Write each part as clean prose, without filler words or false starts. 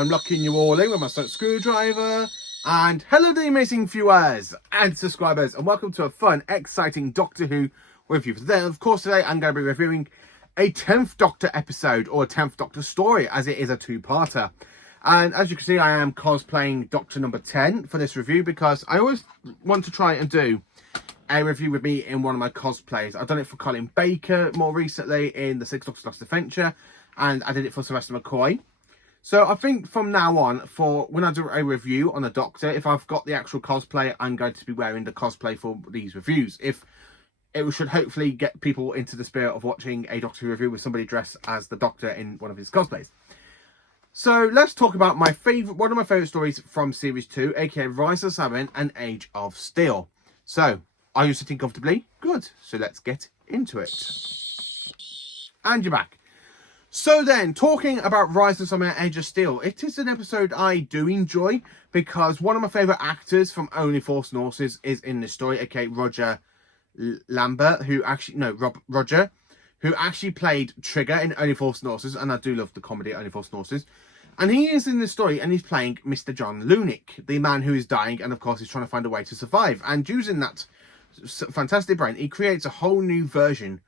I'm locking you all in with my screwdriver. And hello the amazing viewers and subscribers, and welcome to a fun, exciting Doctor Who review for today. And of course, today I'm going to be reviewing a 10th Doctor episode, or a 10th Doctor story, as it is a two-parter. And as you can see, I am cosplaying Doctor number 10 for this review, because I always want to try and do a review with me in one of my cosplays. I've done it for Colin Baker more recently in the Sixth Doctor's Lost Adventure, and I did it for Sylvester McCoy. So I think from now on, for when I do a review on a Doctor, if I've got the actual cosplay, I'm going to be wearing the cosplay for these reviews. If it should hopefully get people into the spirit of watching a Doctor Who review with somebody dressed as the Doctor in one of his cosplays. So let's talk about one of my favourite stories from Series 2, aka Rise of the Cybermen and Age of Steel. So, are you sitting comfortably? Good. So let's get into it. And you're back. So then, talking about Rise of the Cybermen and Age of Steel, it is an episode I do enjoy, because one of my favourite actors from Only Fools and Horses is in this story, aka Roger Lambert, Roger, who actually played Trigger in Only Fools and Horses, and I do love the comedy Only Fools and Horses. And he is in this story, and he's playing Mr. John Lunick, the man who is dying, and of course he's trying to find a way to survive. And using that fantastic brain, he creates a whole new version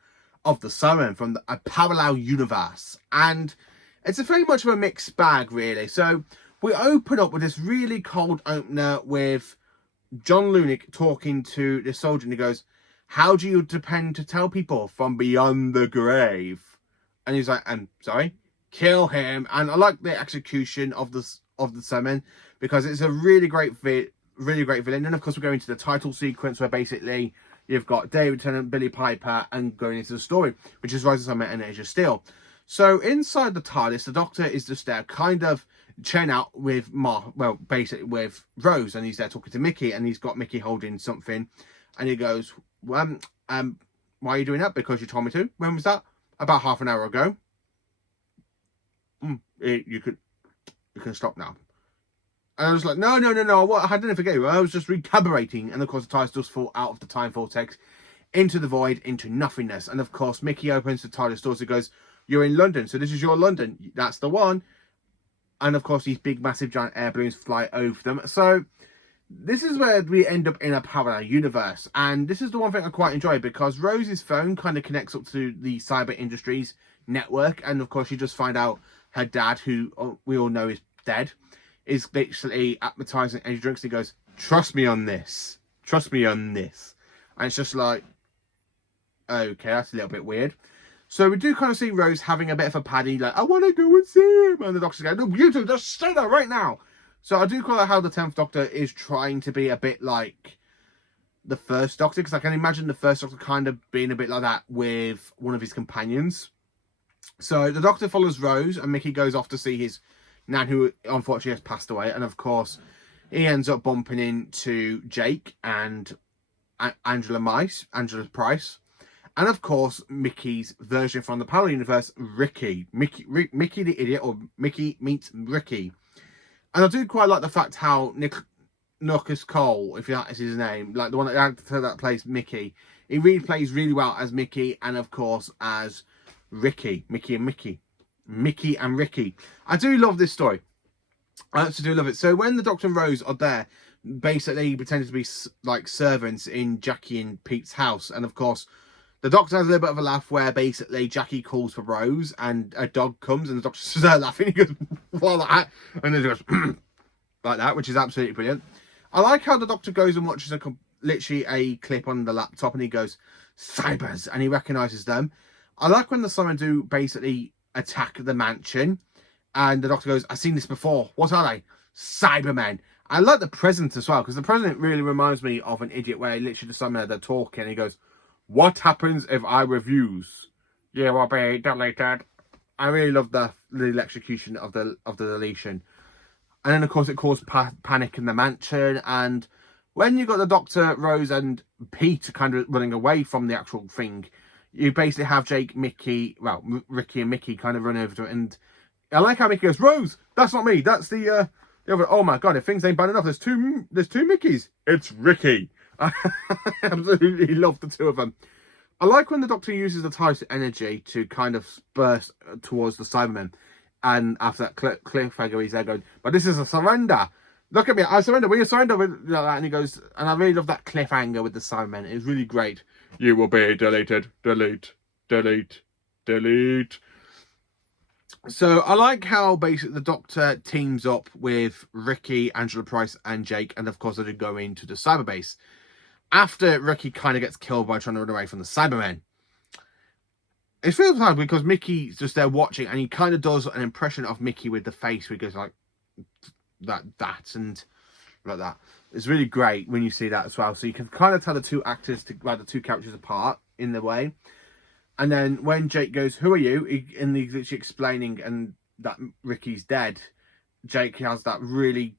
of the Cybermen from a parallel universe. And it's very much of a mixed bag, really. So we open up with this really cold opener with John Lunick talking to this soldier, and he goes, "How do you depend to tell people from beyond the grave?" And he's like, "I'm sorry, kill him." And I like the execution of the Cybermen, because it's a really great villain. And of course, we're going to the title sequence, where basically you've got David Tennant, Billy Piper, and going into the story, which is Rise of the Cybermen and Age of Steel. So inside the TARDIS, the Doctor is just there, kind of chilling out with basically with Rose, and he's there talking to Mickey, and he's got Mickey holding something, and he goes, "Why are you doing that?" "Because you told me to." "When was that?" "About half an hour ago." You can stop now." And I was like, no, I didn't forget you. I was just recalibrating. And of course, the TARDIS does fall out of the time vortex into the void, into nothingness. And of course, Mickey opens the TARDIS doors and goes, "You're in London, so this is your London. That's the one." And of course, these big, massive, giant air balloons fly over them. So this is where we end up in a parallel universe. And this is the one thing I quite enjoy, because Rose's phone kind of connects up to the Cyber Industries network. And of course, you just find out her dad, who we all know is dead, is basically advertising energy drinks. And he goes, "Trust me on this. Trust me on this." And it's just like, okay, that's a little bit weird. So we do kind of see Rose having a bit of a paddy, like, "I want to go and see him." And the Doctor's going, "No, you two, just stay there right now." So I do quite like how the 10th Doctor is trying to be a bit like the first Doctor, because I can imagine the first Doctor kind of being a bit like that with one of his companions. So the Doctor follows Rose, and Mickey goes off to see his nan, who unfortunately has passed away. And of course, he ends up bumping into Jake and Angela Price. And of course, Mickey's version from the parallel universe, Ricky the idiot, or Mickey meets Ricky. And I do quite like the fact how Nicholas Cole, if that is his name, like the one that plays Mickey, he really plays really well as Mickey, and of course as Ricky. Mickey and Ricky. I do love this story. I actually do love it. So when the Doctor and Rose are there, basically pretending to be like servants in Jackie and Pete's house, and of course the Doctor has a little bit of a laugh where basically Jackie calls for Rose, and a dog comes, and the Doctor's there laughing. He goes, "Like that," and then he goes like that, which is absolutely brilliant. I like how the Doctor goes and watches literally a clip on the laptop, and he goes, "Cybers," and he recognises them. I like when the Cybermen do basically attack the mansion, and the Doctor goes, "I've seen this before. What are they?" "Cybermen." I like the President as well, because the President really reminds me of an idiot, where literally the Cybermen, they're talking, and he goes, "What happens if I refuse?" "You will be deleted." I really love the execution of the deletion. And then of course it caused panic in the mansion, and when you got the Doctor, Rose and Pete kind of running away from the actual thing, you basically have Ricky and Mickey kind of run over to it. And I like how Mickey goes, "Rose, that's not me, that's the other." "Oh my god, if things ain't bad enough, there's two Mickeys. It's Ricky." I absolutely love the two of them. I like when the Doctor uses the TARDIS energy to kind of burst towards the Cybermen. And after that cliffhanger, he's there going, but this is a surrender. Look at me, I surrender. Will you surrender? And he goes, and I really love that cliffhanger with the Cybermen. It was really great. You will be deleted. Delete. Delete. Delete. So I like how basically the Doctor teams up with Ricky, Angela Price, and Jake, and of course they go into the cyberbase. After Ricky kind of gets killed by trying to run away from the Cybermen. It feels hard because Mickey's just there watching, and he kind of does an impression of Mickey with the face where he goes like that and like that. It's really great when you see that as well. So you can kind of tell the two characters apart in the way. And then when Jake goes, "Who are you?" and he's literally explaining and that Ricky's dead, Jake has that really,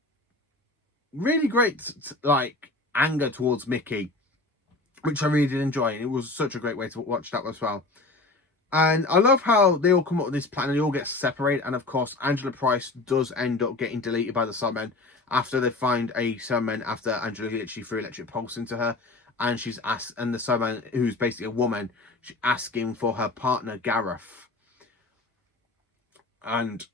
really great like anger towards Mickey, which I really did enjoy. And it was such a great way to watch that as well. And I love how they all come up with this plan and they all get separated. And of course, Angela Price does end up getting deleted by the Cybermen after they find a Cyberman after Angela literally threw electric pulse into her. And she's asked, and the Cyberman, who's basically a woman, she's asking for her partner, Gareth. And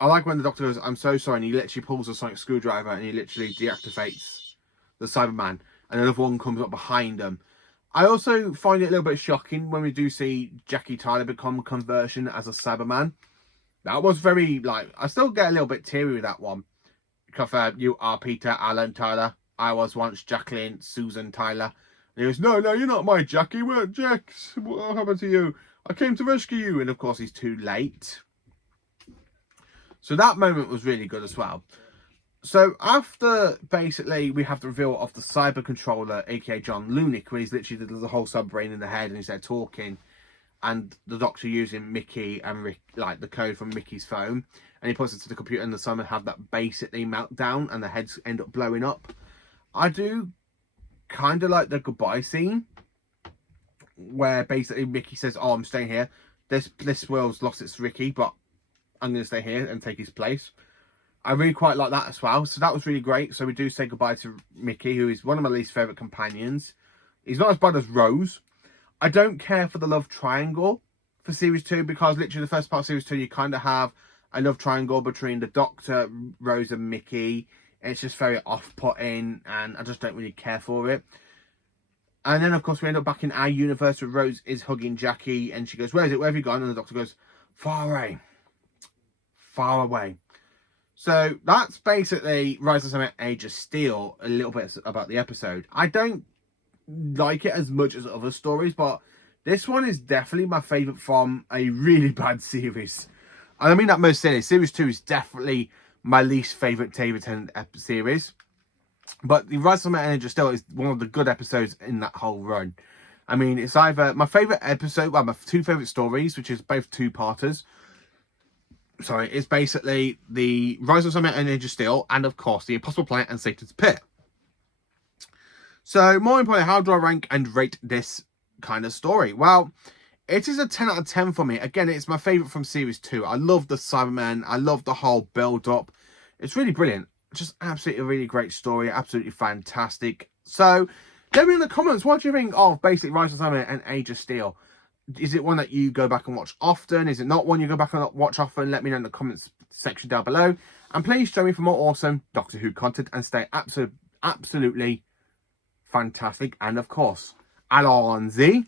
I like when the Doctor goes, "I'm so sorry." And he literally pulls a sonic screwdriver and he literally deactivates the Cyberman. And another one comes up behind him. I also find it a little bit shocking when we do see Jackie Tyler become conversion as a Cyberman. That was very, like, I still get a little bit teary with that one. Because you are Peter Allen Tyler. I was once Jacqueline Susan Tyler. And he goes, no, you're not my Jackie. We're Jax. What happened to you? I came to rescue you. And of course, he's too late. So that moment was really good as well. So after basically we have the reveal of the cyber controller, aka John Lunick, where he's literally the whole subbrain in the head and he's there talking, and the Doctor using Mickey and Rick, like the code from Mickey's phone, and he puts it to the computer, and the Cybermen have that basically meltdown and the heads end up blowing up. I do kind of like the goodbye scene where basically Mickey says, "Oh, I'm staying here. This world's lost its Ricky, but I'm going to stay here and take his place." I really quite like that as well. So that was really great. So we do say goodbye to Mickey, who is one of my least favourite companions. He's not as bad as Rose. I don't care for the love triangle for Series 2 because literally the first part of Series 2, you kind of have a love triangle between the Doctor, Rose and Mickey. It's just very off-putting and I just don't really care for it. And then, of course, we end up back in our universe where Rose is hugging Jackie and she goes, "Where is it? Where have you gone?" And the Doctor goes, "Far away. Far away." So that's basically Rise of Cybermen Age of Steel, a little bit about the episode. I don't like it as much as other stories, but this one is definitely my favourite from a really bad series. I mean that most silly. Series 2 is definitely my least favourite David Tennant series. But the Rise of Cybermen Age of Steel is one of the good episodes in that whole run. I mean, it's either my favourite episode, well, my two favourite stories, which is both two-parters. Sorry, it's basically the Rise of Cybermen and Age of Steel, and of course the Impossible Planet and Satan's Pit. So, more importantly, how do I rank and rate this kind of story? Well, it is a 10 out of 10 for me. Again, it's my favourite from Series 2. I love the Cybermen. I love the whole build-up. It's really brilliant. Just absolutely a really great story. Absolutely fantastic. So, let me in the comments, what do you think of basically Rise of Cybermen and Age of Steel? Is it one that you go back and watch often? Is it not one you go back and watch often? Let me know in the comments section down below. And please join me for more awesome Doctor Who content and stay absolutely fantastic. And of course, allons-y.